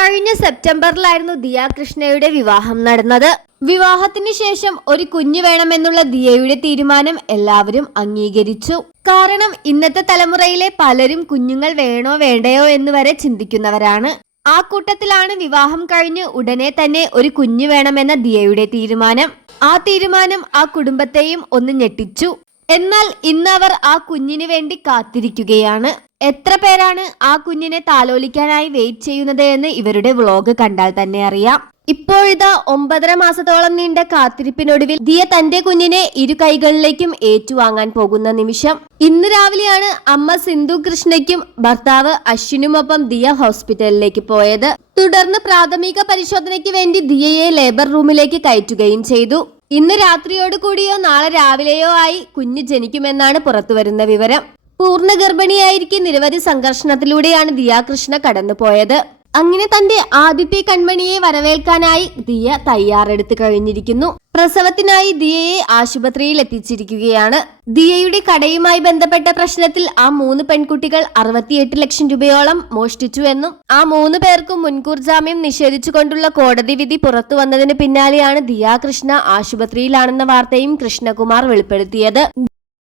കഴിഞ്ഞ സെപ്റ്റംബറിലായിരുന്നു ദിയ കൃഷ്ണയുടെ വിവാഹം നടന്നത്. വിവാഹത്തിന് ശേഷം ഒരു കുഞ്ഞു വേണമെന്നുള്ള ദിയയുടെ തീരുമാനം എല്ലാവരും അംഗീകരിച്ചു. കാരണം ഇന്നത്തെ തലമുറയിലെ പലരും കുഞ്ഞുങ്ങൾ വേണോ വേണ്ടയോ എന്ന് വരെ ചിന്തിക്കുന്നവരാണ്. ആ കൂട്ടത്തിലാണ് വിവാഹം കഴിഞ്ഞ് ഉടനെ തന്നെ ഒരു കുഞ്ഞു വേണമെന്ന ദിയയുടെ തീരുമാനം. ആ തീരുമാനം ആ കുടുംബത്തെയും ഒന്ന് ഞെട്ടിച്ചു. എന്നാൽ ഇന്ന് അവർ ആ കുഞ്ഞിന് വേണ്ടി കാത്തിരിക്കുകയാണ്. എത്ര പേരാണ് ആ കുഞ്ഞിനെ താലോലിക്കാനായി വെയിറ്റ് ചെയ്യുന്നത് എന്ന് ഇവരുടെ വ്ളോഗ് കണ്ടാൽ തന്നെ അറിയാം. ഇപ്പോഴിതാ 9.5 മാസത്തോളം നീണ്ട കാത്തിരിപ്പിനൊടുവിൽ ദിയ തന്റെ കുഞ്ഞിനെ ഇരു കൈകളിലേക്കും ഏറ്റുവാങ്ങാൻ പോകുന്ന നിമിഷം. ഇന്ന് രാവിലെയാണ് അമ്മ സിന്ധു കൃഷ്ണയ്ക്കും ഭർത്താവ് അശ്വിനുമൊപ്പം ദിയ ഹോസ്പിറ്റലിലേക്ക് പോയത്. തുടർന്ന് പ്രാഥമിക പരിശോധനയ്ക്ക് വേണ്ടി ദിയയെ ലേബർ റൂമിലേക്ക് കയറ്റുകയും ചെയ്തു. ഇന്ന് രാത്രിയോട് കൂടിയോ നാളെ രാവിലെയോ ആയി കുഞ്ഞ് ജനിക്കുമെന്നാണ് പുറത്തുവരുന്ന വിവരം. പൂർണ്ണ ഗർഭിണിയായിരിക്കെ നിരവധി സംഘർഷണത്തിലൂടെയാണ് ദിയ കൃഷ്ണ കടന്നുപോയത്. അങ്ങനെ തന്റെ ആദ്യത്തെ കൺമണിയെ വരവേൽക്കാനായി ദിയ തയ്യാറെടുത്ത് കഴിഞ്ഞിരിക്കുന്നു. പ്രസവത്തിനായി ദിയയെ ആശുപത്രിയിൽ എത്തിച്ചിരിക്കുകയാണ്. ദിയയുടെ കടയുമായി ബന്ധപ്പെട്ട പ്രശ്നത്തിൽ ആ 3 പെൺകുട്ടികൾ 68 ലക്ഷം രൂപയോളം മോഷ്ടിച്ചു എന്നും ആ 3 പേർക്കും മുൻകൂർ ജാമ്യം നിഷേധിച്ചുകൊണ്ടുള്ള കോടതി വിധി പുറത്തു വന്നതിന് പിന്നാലെയാണ് ദിയ കൃഷ്ണ ആശുപത്രിയിലാണെന്ന വാർത്തയും കൃഷ്ണകുമാർ വെളിപ്പെടുത്തിയത്.